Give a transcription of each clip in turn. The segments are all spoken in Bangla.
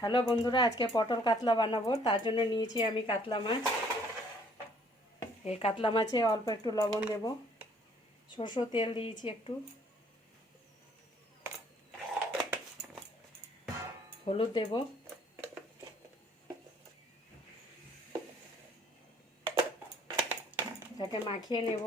হ্যালো বন্ধুরা, আজকে পটল কাতলা বানাবো। তার জন্য নিয়েছি আমি কাতলা মাছ। এই কাতলা মাছে অল্প একটু লবণ দেব, সরষের তেল দিয়েছি, একটু হলুদ দেব, তাকে মাখিয়ে নেব।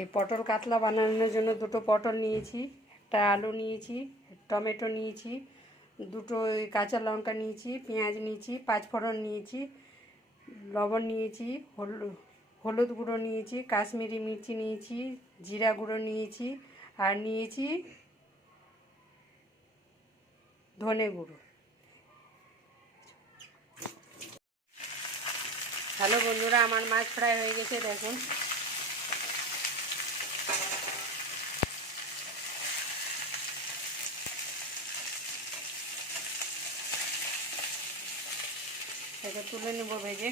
এই পটল কাতলা বানানোর জন্য দুটো পটল নিয়েছি, একটা আলু নিয়েছি, টমেটো নিয়েছি, দুটো কাঁচা লঙ্কা নিয়েছি, পেঁয়াজ নিয়েছি, পাঁচফোড়ন নিয়েছি, লবণ নিয়েছি, হলুদ গুঁড়ো নিয়েছি, কাশ্মীরি মির্চি নিয়েছি, জিরা গুঁড়ো নিয়েছি, আর নিয়েছি ধনে গুঁড়ো। হ্যালো বন্ধুরা, আমার মাছ ফ্রাই হয়ে গেছে, দেখুন। এটা তুলে নেব ভেজে।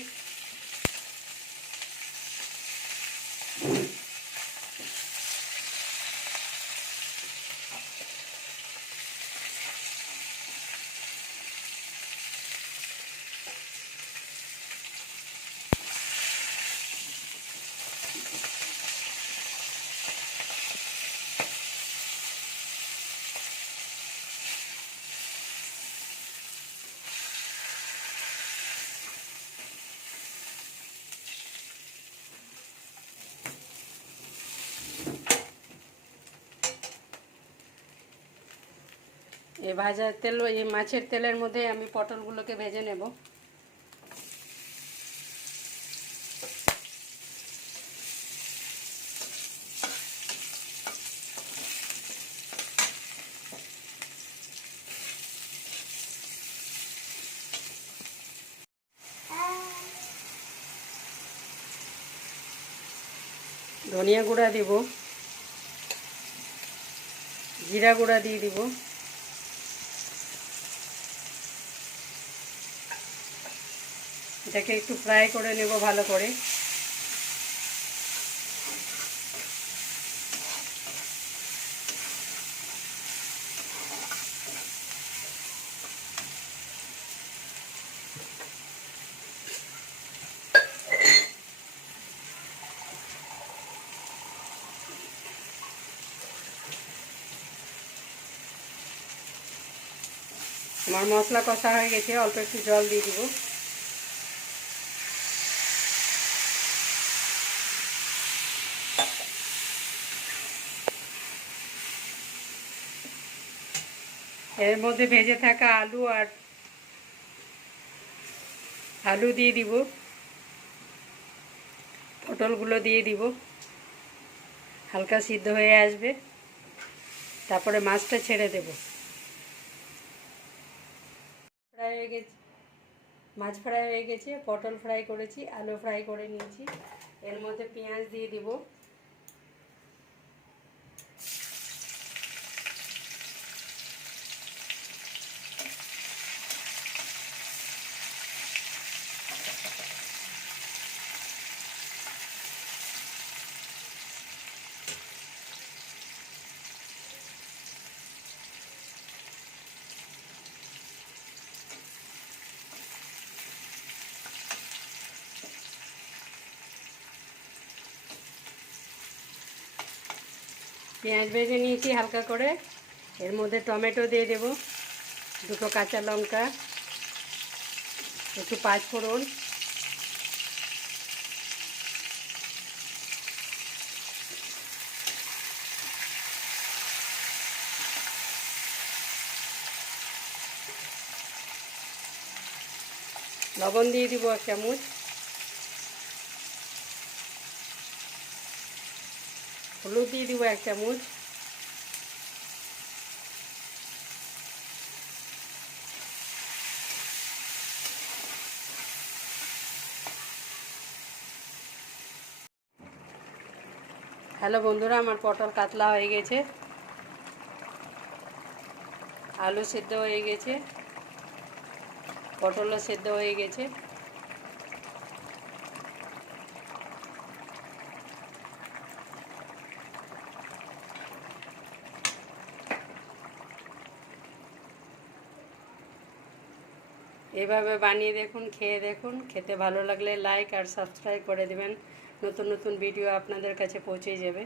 এই ভাজার তেল, এই মাছের তেলের মধ্যে আমি পটলগুলোকে ভেজে নেব। ধনিয়া গুঁড়া দিব, জিরা গুঁড়া দিয়ে দিব, এটাকে একটু ফ্রাই করে নেব ভালো করে। আমার মশলা কষা হয়ে গেছে, অল্প একটু জল দিয়ে দিব। এর মধ্যে ভেজে থাকা আলু দিয়ে দিব, পটলগুলো দিয়ে দিব, হালকা সিদ্ধ হয়ে আসবে, তারপরে মাছটা ছেড়ে দেব। ফ্রাই হয়ে গেছে, মাছ ফ্রাই হয়ে গেছে, পটল ফ্রাই করেছি, আলু ফ্রাই করে নিয়েছি। এর মধ্যে পেঁয়াজ দিয়ে দিব, পেঁয়াজ ভেজে নিয়েছি হালকা করে। এর মধ্যে টমেটো দিয়ে দেব, দুটো কাঁচা লঙ্কা, একটু পাঁচফোড়ন, লবণ দিয়ে দিব 1 চামচ, হলুদ দিয়ে দিব 1 চামচ, হ্যালো বন্ধুরা, আমার পটল কাতলা হয়ে গেছে, আলু সিদ্ধ হয়ে গেছে। পটলও সেদ্ধ হয়ে গেছে। এভাবে বানিয়ে দেখুন, খেয়ে দেখুন। খেতে ভালো লাগলে লাইক আর সাবস্ক্রাইব করে দেবেন। নতুন নতুন ভিডিও আপনাদের কাছে পৌঁছে যাবে।